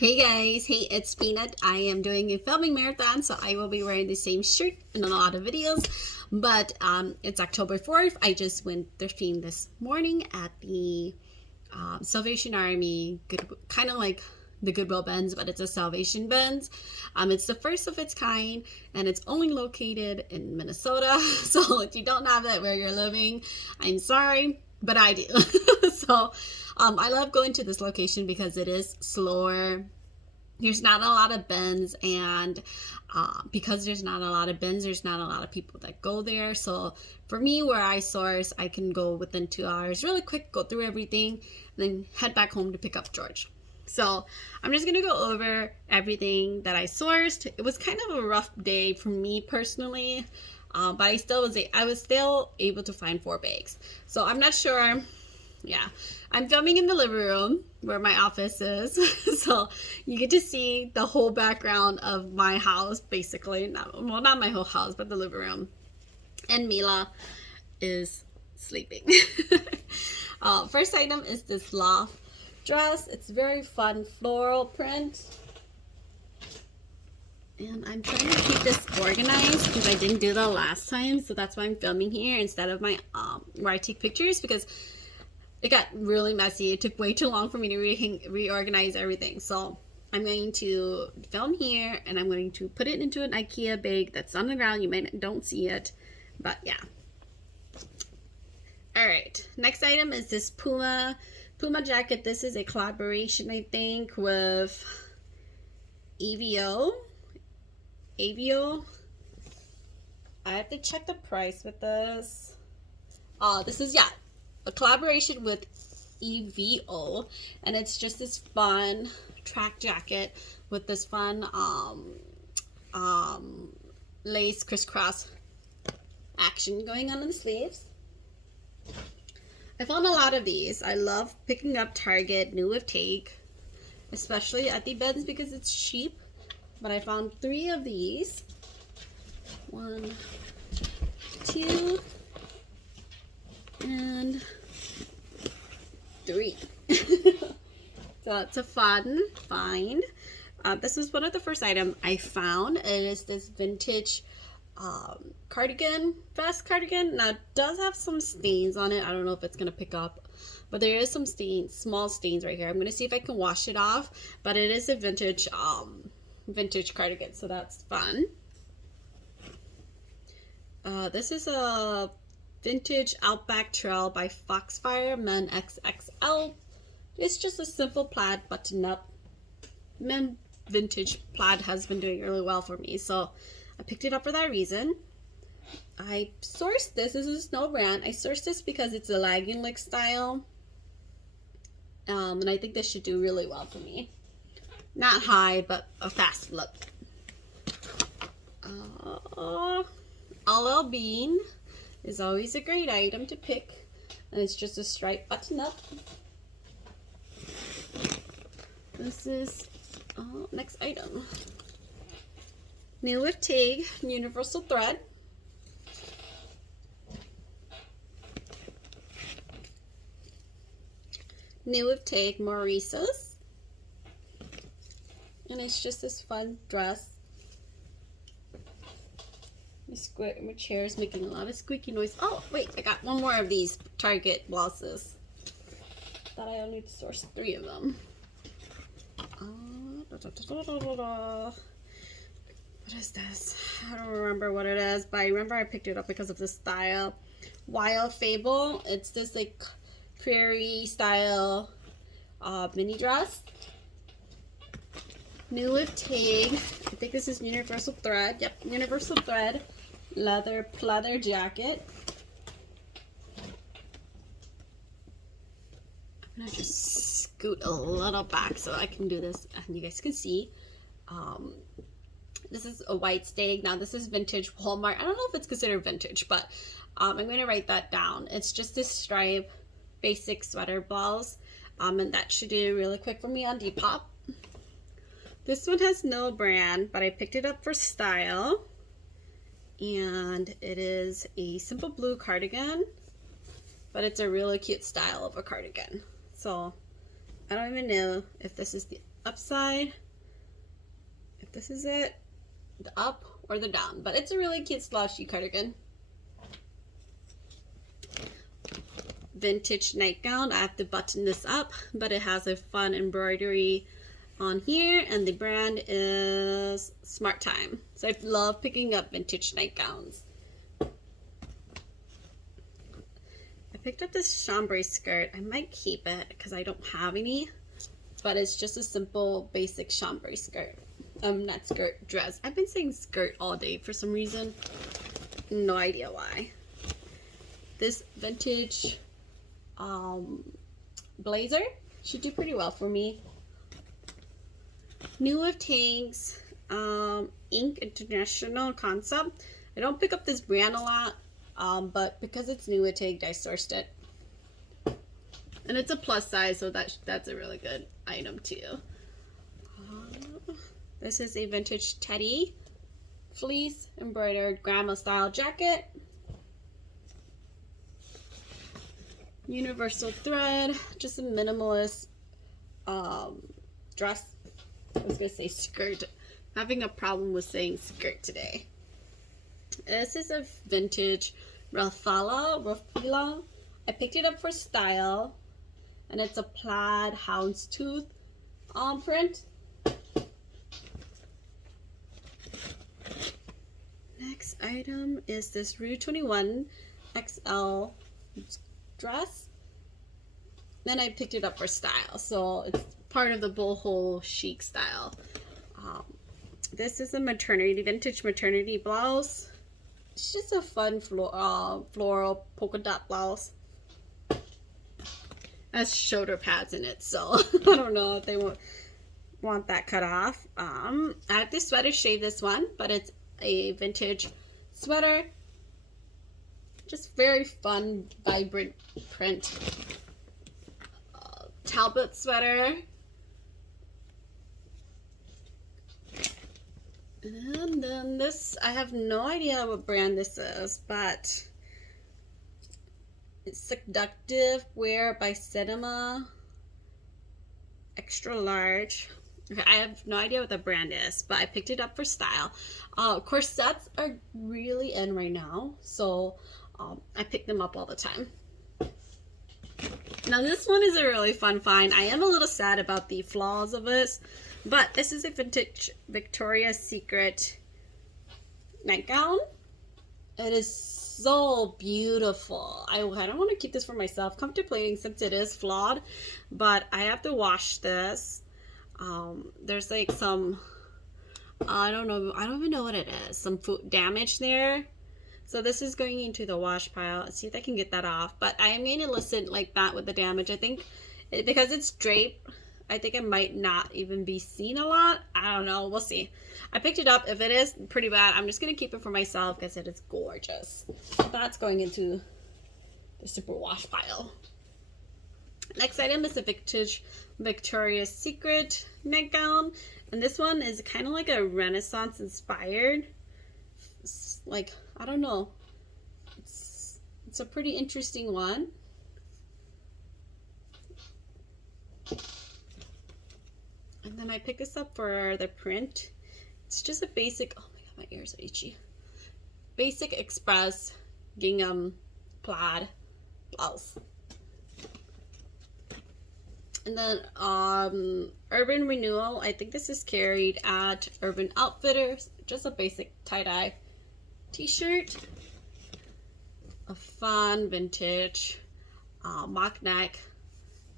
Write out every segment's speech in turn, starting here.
Hey guys, hey, it's Peanut. I am doing a filming marathon, so I will be wearing the same shirt in a lot of videos. But it's October 4th. I just went thrifting this morning at the Salvation Army, kind of like the Goodwill bins, but it's a Salvation bins. It's the first of its kind, and it's only located in Minnesota. So if you don't have that where you're living, I'm sorry, but I do. So I love going to this location because it is slower. There's not a lot of bins, and because there's not a lot of bins, there's not a lot of people that go there. So for me, where I source, I can go within 2 hours really quick, go through everything, and then head back home to pick up George. So I'm just gonna go over everything that I sourced. It was kind of a rough day for me personally, but I was still able to find 4 bags. So I'm not sure. Yeah, I'm filming in the living room where my office is. So you get to see the whole background of my house, basically. Not my whole house, but the living room. And Mila is sleeping. First item is this loft dress. It's very fun floral print. And I'm trying to keep this organized because I didn't do that last time. So that's why I'm filming here instead of my where I take pictures, because it got really messy. It took way too long for me to reorganize everything. So I'm going to film here, and I'm going to put it into an IKEA bag that's on the ground. You don't see it, but yeah. All right, next item is this Puma jacket. This is a collaboration, I think, with AVO. I have to check the price with this. This is, yeah, a collaboration with EVO, and it's just this fun track jacket with this fun lace crisscross action going on in the sleeves. I found a lot of these. I love picking up Target new with take, especially at the bins because it's cheap. But I found 3 of these. 1, 2, and 3. So it's a fun find. This is one of the first items I found. It is this vintage cardigan, vest cardigan. Now it does have some stains on it. I don't know if it's gonna pick up, but there is some stains, small stains right here. I'm gonna see if I can wash it off. But it is a vintage cardigan, so that's fun. This is a vintage Outback Trail by Foxfire Men XXL. It's just a simple plaid button-up. Men vintage plaid has been doing really well for me, so I picked it up for that reason. I sourced this. This is no brand. I sourced this because it's a lagging look style, and I think this should do really well for me. Not high, but a fast look. LL Bean is always a great item to pick, and it's just a striped button-up. This is next item. New with Tag universal thread. New with Tag Maurice's, and it's just this fun dress. My chair is making a lot of squeaky noise. Oh, wait, I got one more of these Target blouses. Thought I only need to source 3 of them. What is this? I don't remember what it is, but I remember I picked it up because of the style. Wild Fable. It's this like prairie style mini dress. New with Tag. I think this is universal thread. Yep, universal thread. Leather pleather jacket. I'm gonna just scoot a little back so I can do this and you guys can see. This is a white stag. Now this is vintage Walmart. I don't know if it's considered vintage, but I'm gonna write that down. It's just this stripe basic sweater blouse, and that should do really quick for me on Depop. This one has no brand, but I picked it up for style. And it is a simple blue cardigan, but it's a really cute style of a cardigan. So I don't even know if this is upside, if this is it, the up or the down, but it's a really cute slouchy cardigan. Vintage nightgown. I have to button this up, but it has a fun embroidery on here, and the brand is Smart Time. So I love picking up vintage nightgowns. I picked up this chambray skirt. I might keep it because I don't have any, but it's just a simple basic chambray skirt. Not skirt, dress. I've been saying skirt all day for some reason. No idea why. This vintage blazer should do pretty well for me. New of Tanks Ink International Concept. I don't pick up this brand a lot, but because it's new of Tank, I sourced it. And it's a plus size, so that's a really good item too. This is a vintage teddy fleece embroidered grandma style jacket. Universal thread, just a minimalist dress. I was gonna say skirt. I'm having a problem with saying skirt today. This is a vintage referral. I picked it up for style, and it's a plaid houndstooth print. Next item is this Rue 21 XL dress. Then I picked it up for style, so it's part of the boho chic style. This is a vintage maternity blouse. It's just a fun floral polka dot blouse. It has shoulder pads in it, so I don't know if they want that cut off. I have this sweater shade, this one, but it's a vintage sweater. Just very fun, vibrant print. Talbot sweater. And then this, I have no idea what brand this is, but it's Seductive Wear by Cinema. Extra large. Okay, I have no idea what the brand is, but I picked it up for style. Corsets are really in right now, so I pick them up all the time. Now this one is a really fun find. I am a little sad about the flaws of this, but this is a vintage Victoria's Secret nightgown. It is so beautiful. I don't want to keep this for myself, contemplating since it is flawed, but I have to wash this. There's like some, I don't even know what it is, some food damage there. So this is going into the wash pile. Let's see if I can get that off. But I am going to list it like that with the damage. I think because it's draped, I think it might not even be seen a lot. I don't know. We'll see. I picked it up. If it is pretty bad, I'm just going to keep it for myself because it is gorgeous. That's going into the super wash pile. Next item is a vintage Victoria's Secret nightgown. And this one is kind of like a Renaissance inspired. It's like, I don't know. It's a pretty interesting one. And then I picked this up for the print. It's just a basic, oh my god, my ears are itchy. Basic Express gingham plaid blouse. And then Urban Renewal. I think this is carried at Urban Outfitters. Just a basic tie-dye t-shirt. A fun vintage mock neck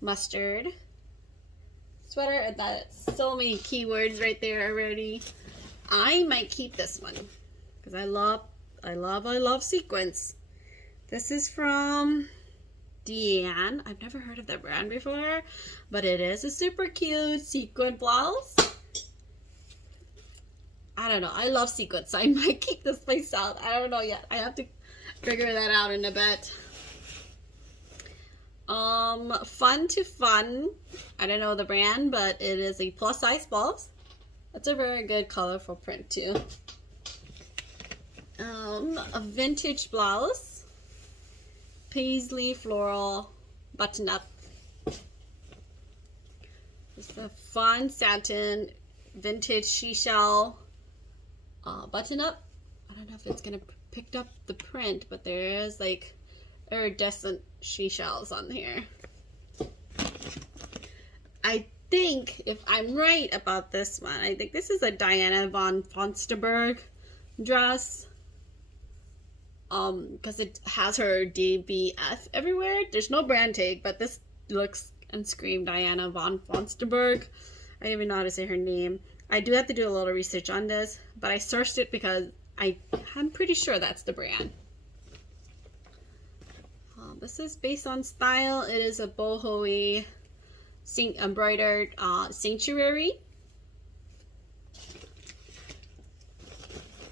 mustard sweater. And that's so many keywords right there already. I might keep this one because I love sequins. This is from Deanne. I've never heard of that brand before, but it is a super cute sequin blouse. I don't know. I love sequins, so I might keep this myself. I don't know yet. I have to figure that out in a bit. Fun to Fun. I don't know the brand, but it is a plus size blouse. That's a very good colorful print too. A vintage blouse. Paisley floral button up. This is a fun satin vintage seashell button up. I don't know if it's gonna pick up the print, but there is like iridescent seashells on here. I think, if I'm right about this one, I think this is a Diana von Fürstenberg dress. Because it has her DBF everywhere. There's no brand tag, but this looks and screams Diana von Fürstenberg. I don't even know how to say her name. I do have to do a little research on this, but I searched it because I'm pretty sure that's the brand. This is based on style. It is a boho embroidered sanctuary.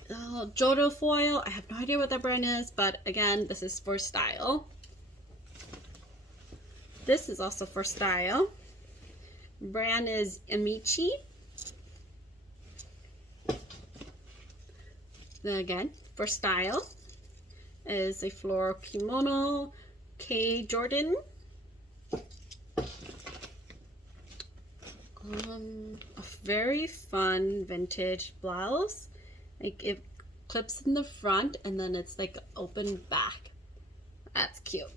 Jodo foil. I have no idea what that brand is, but again, this is for style. This is also for style. Brand is Amici. Then again, for style is a floral kimono, K. Jordan. A very fun vintage blouse. Like it clips in the front and then it's like open back. That's cute.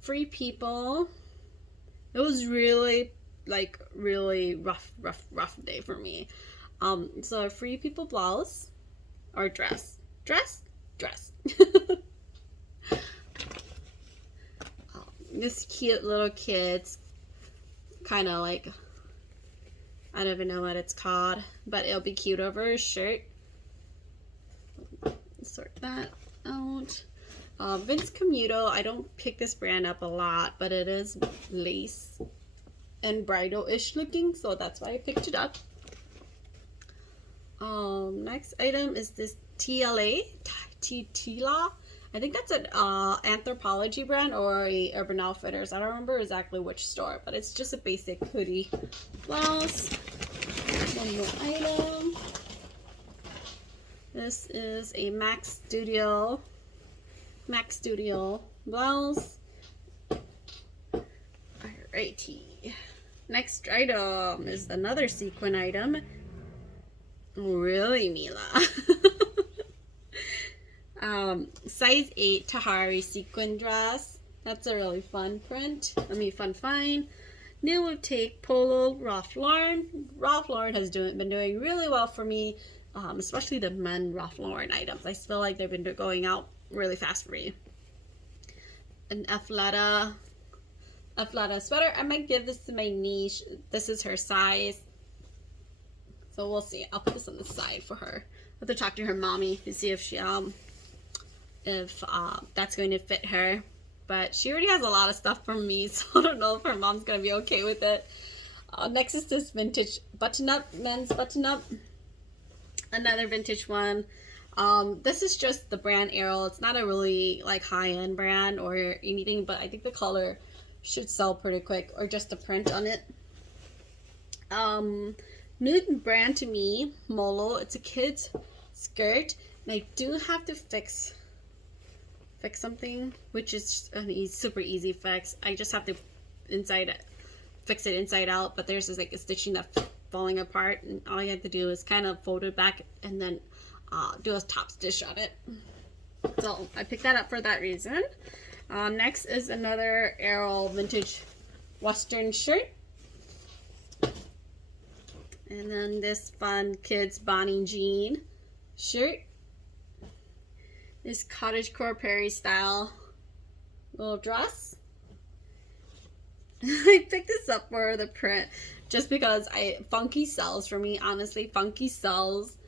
Free People. It was really like really rough day for me. So a Free People blouse or dress. This cute little kid's kind of like, I don't even know what it's called, but it'll be cute over his shirt. Sort that out. Vince Camuto, I don't pick this brand up a lot, but it is lace and bridal-ish looking, so that's why I picked it up. Next item is this TLA. I think that's an Anthropologie brand or a Urban Outfitters. I don't remember exactly which store, but it's just a basic hoodie blouse. One more item. This is a Max Studio blouse. Alrighty. Next item is another sequin item. Really, Mila? Size 8 Tahari sequin dress. That's a really fun print. Fun find. New with take Polo Ralph Lauren. Ralph Lauren has been doing really well for me, especially the men Ralph Lauren items. I feel like they've been going out really fast for me. An Athleta sweater. I might give this to my niece. This is her size. So we'll see. I'll put this on the side for her. I have to talk to her mommy to see if she that's going to fit her. But she already has a lot of stuff from me, so I don't know if her mom's going to be okay with it. Next is this vintage button-up, men's button-up. Another vintage one. This is just the brand Arrow. It's not a really like high-end brand or anything, but I think the color should sell pretty quick, or just the print on it. New brand to me, Molo. It's a kid's skirt, and I do have to fix something, which is a super easy fix. I just have to fix it inside out, but there's just like a stitching that's falling apart, and all you have to do is kind of fold it back and then do a top stitch on it. So I picked that up for that reason. Next is another Arrow vintage western shirt. And then this fun kids Bonnie jean shirt. This cottagecore Prairie style little dress. I picked this up for the print just because funky sells for me. Honestly, funky sells.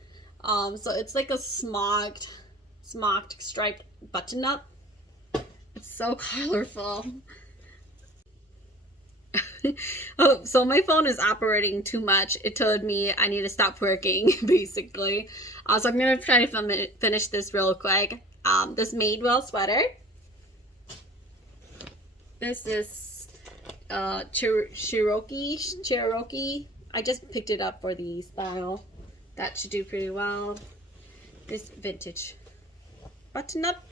So it's like a smocked striped button up. It's so colorful. Oh, so my phone is operating too much. It told me I need to stop working, basically. So I'm gonna try to finish this real quick. This Madewell sweater. This is Cherokee. I just picked it up for the style. That should do pretty well. This vintage button up.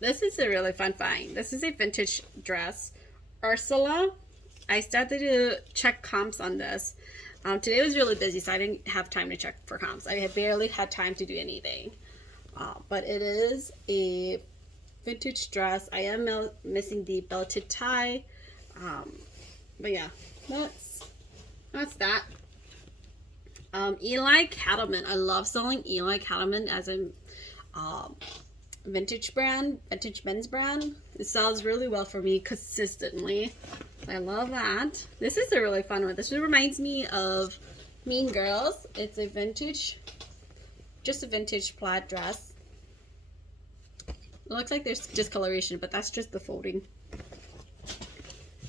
this is a really fun find. This is a vintage dress. Ursula. I started to check comps on this. Today was really busy, so I didn't have time to check for comps. I had barely had time to do anything. But it is a vintage dress. I am missing the belted tie. But yeah, that's that. Eli Cattleman. I love selling Eli Cattleman as a vintage men's brand. It sells really well for me consistently. I love that. This is a really fun one. This one reminds me of Mean Girls. It's a vintage, just a vintage plaid dress. It looks like there's discoloration, but that's just the folding.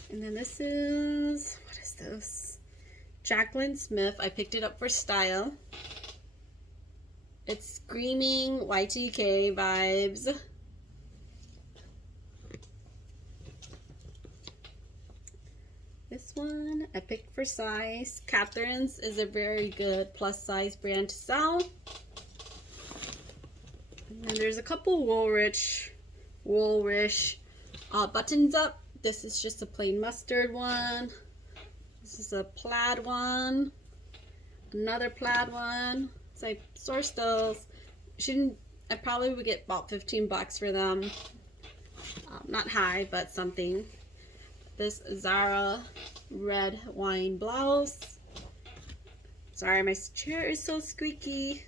And then this is, what is this? Jacqueline Smith. I picked it up for style. It's screaming Y2K vibes. This one I picked for size. Catherine's is a very good plus size brand to sell. And then there's a couple Woolrich buttons up. This is just a plain mustard one. This is a plaid one. Another plaid one. So I sourced those. I probably would get about 15 bucks for them. Not high, but something. This Zara red wine blouse. Sorry, my chair is so squeaky.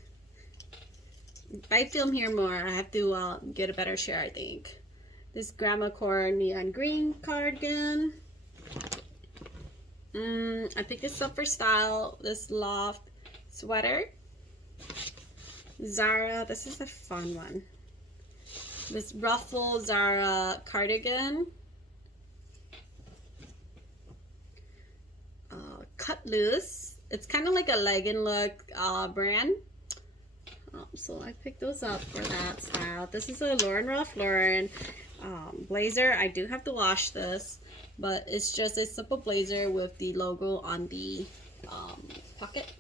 If I film here more, I have to get a better chair, I think. This Grandma Core neon green cardigan. I picked this up for style. This loft sweater. Zara, this is a fun one. This ruffle Zara cardigan. Cut loose. It's kind of like a legging look brand. So I picked those up for that style. This is a Ralph Lauren blazer. I do have to wash this, but it's just a simple blazer with the logo on the pocket.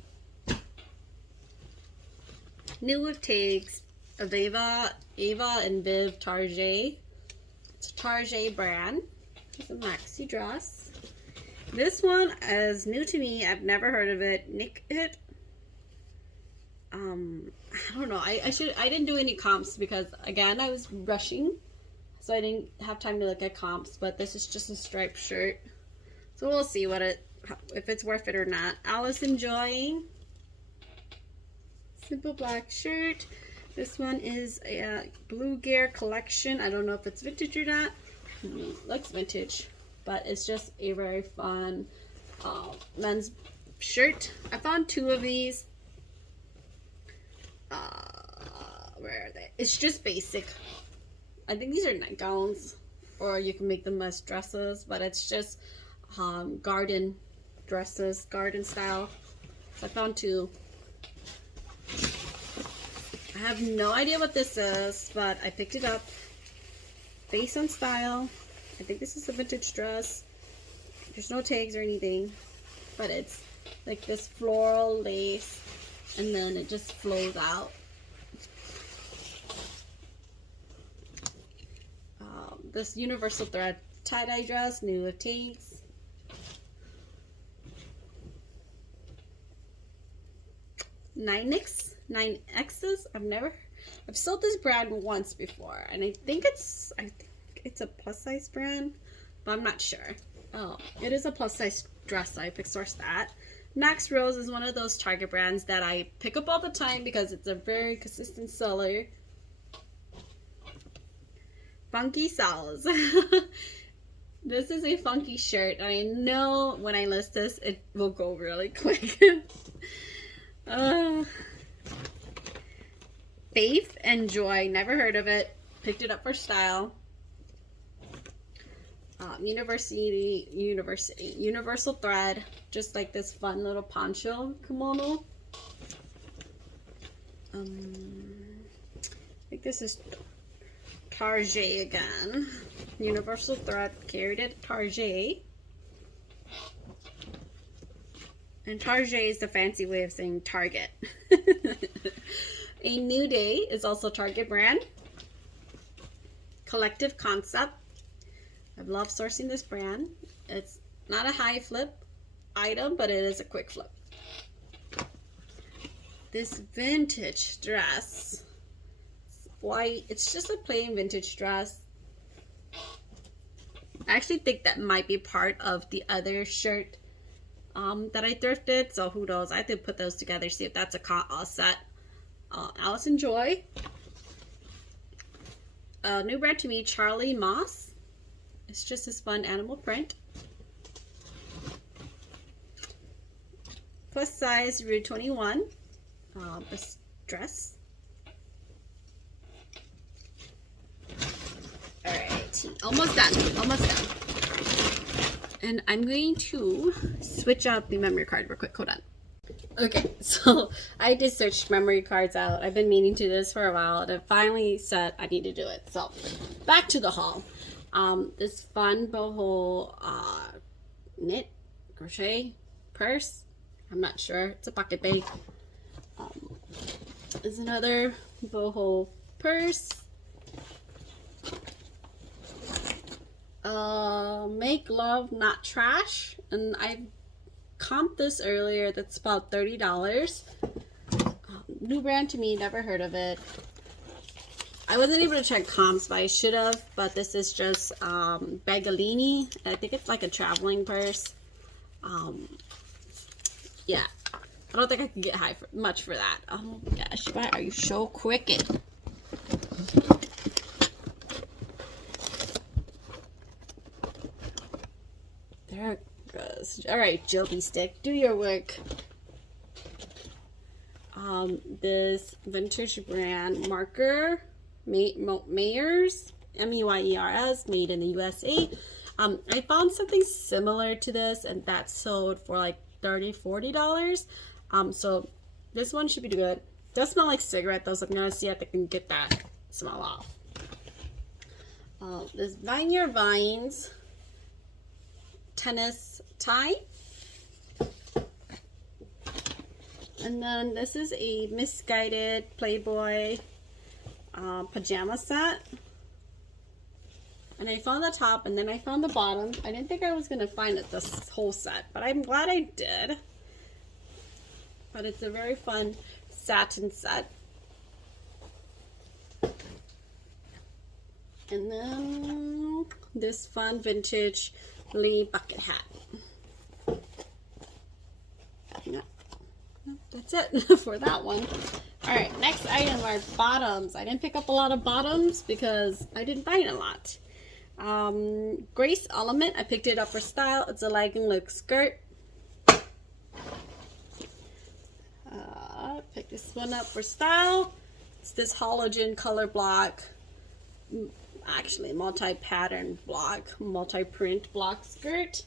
New with tags of Ava and Viv Target. It's a Target brand. It's a maxi dress. This one is new to me. I've never heard of it. Nick It. I don't know. I didn't do any comps because again I was rushing, so I didn't have time to look at comps. But this is just a striped shirt, so we'll see if it's worth it or not. Alice Enjoying. Simple black shirt. This one is a Blue Gear collection. I don't know if it's vintage or not. Looks vintage, but it's just a very fun men's shirt. I found two of these. Where are they? It's just basic. I think these are nightgowns, or you can make them as dresses, but it's just garden dresses, garden style. So I found two. I have no idea what this is, but I picked it up based on style. I think this is a vintage dress. There's no tags or anything, but it's like this floral lace, and then it just flows out. This universal thread tie-dye dress, new with tags. Nine X's. I've sold this brand once before, and I think it's a plus size brand, but I'm not sure. Oh, it is a plus size dress, so I picked source that. Max Rose is one of those Target brands that I pick up all the time because it's a very consistent seller. Funky Sal's. This is a funky shirt, and I know when I list this, it will go really quick. Faith and Joy, never heard of it. Picked it up for style. Universal thread, just like this fun little poncho kimono. I think this is Target again. Universal thread, carried at Target. And Target is the fancy way of saying Target. A New Day is also Target brand. Collective Concept. I love sourcing this brand. It's not a high flip item, but it is a quick flip. This vintage dress, white, it's just a plain vintage dress. I actually think that might be part of the other shirt that I thrifted, so who knows. I have to put those together, see if that's a set. Allison Joy. New brand to me, Charlie Moss. It's just this fun animal print. Plus size Rue 21. This dress. Alright, almost done. Almost done. And I'm going to switch out the memory card real quick. Hold on. Okay, so I just searched memory cards out. I've been meaning to do this for a while, and I finally said I need to do it. So back to the haul. This fun boho knit crochet purse. I'm not sure. It's a pocket bag. Is another boho purse. Make love not trash, and I comped this earlier. That's about $30. New brand to me, never heard of it. I wasn't able to check comps, but I should have. But this is just Bagolini. I think it's like a traveling purse. Yeah, I don't think I can get much for that. Oh my gosh, why are you so quick? There it goes. All right, Joby Stick, do your work. This vintage brand marker, Mayers, M-E-Y-E-R-S, made in the USA. I found something similar to this, and that sold for like $30-$40. So this one should be good. It does smell like cigarette though, so I'm gonna see if I can get that smell off. This Vineyard Vines tennis tie. And then this is a Misguided Playboy pajama set. And I found the top and then I found the bottom. I didn't think I was going to find it this whole set, but I'm glad I did. But it's a very fun satin set. And then this fun vintage Lee bucket hat. Yeah, that's it for that one. All right, next item are bottoms. I didn't pick up a lot of bottoms because I didn't find a lot. Grace Element, I picked it up for style. It's a legging look skirt. Picked this one up for style. It's this halogen color block. Actually, multi-pattern block, multi-print block skirt.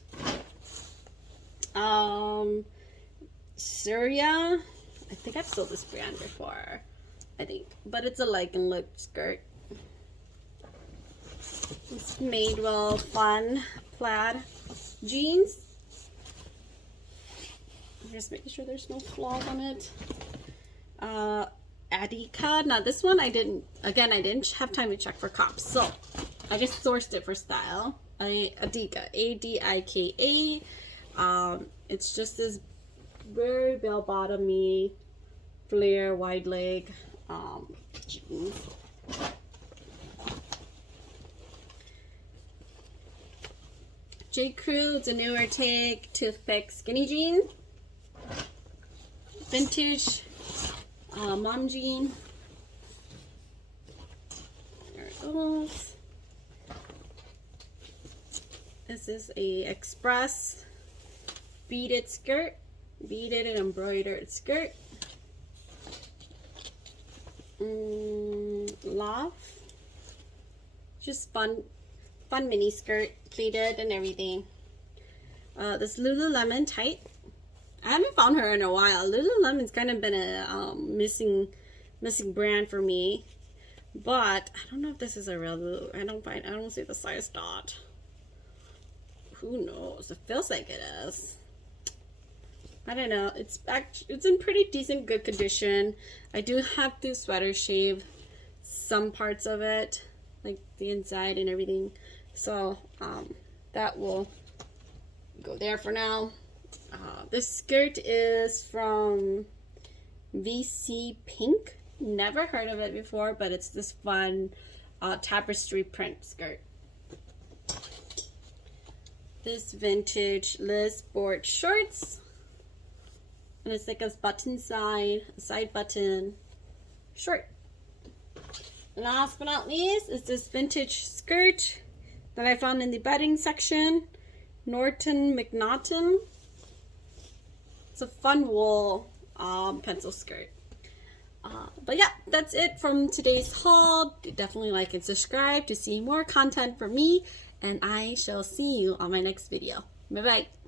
Surya, I think I've sold this brand before, but it's a legging look skirt. It's Madewell fun plaid jeans. I'm just making sure there's no flaws on it. Adika. Now this one I didn't have time to check for comps, so I just sourced it for style. Adika, A-D-I-K-A. It's just this very bell-bottomy, flare, wide leg jeans. J. Crew, it's a newer take, toothpick skinny jean. Vintage mom jean. There it goes. This is a express beaded skirt, beaded and embroidered skirt. Love, just fun mini skirt, pleated and everything. This Lululemon tight. I haven't found her in a while. Lululemon's kind of been a missing brand for me, but I don't know if this is a real Lulu. I don't see the size dot. Who knows? It feels like it is. I don't know. It's in pretty decent good condition. I do have to sweater shave some parts of it. like the inside and everything. So that will go there for now. This skirt is from VC Pink. Never heard of it before, but it's this fun tapestry print skirt. This vintage Liz board shorts, and it's like a button side button short. And last but not least is this vintage skirt that I found in the bedding section, Norton McNaughton. It's a fun wool pencil skirt. But yeah, that's it from today's haul. Definitely like and subscribe to see more content from me, and I shall see you on my next video. Bye bye.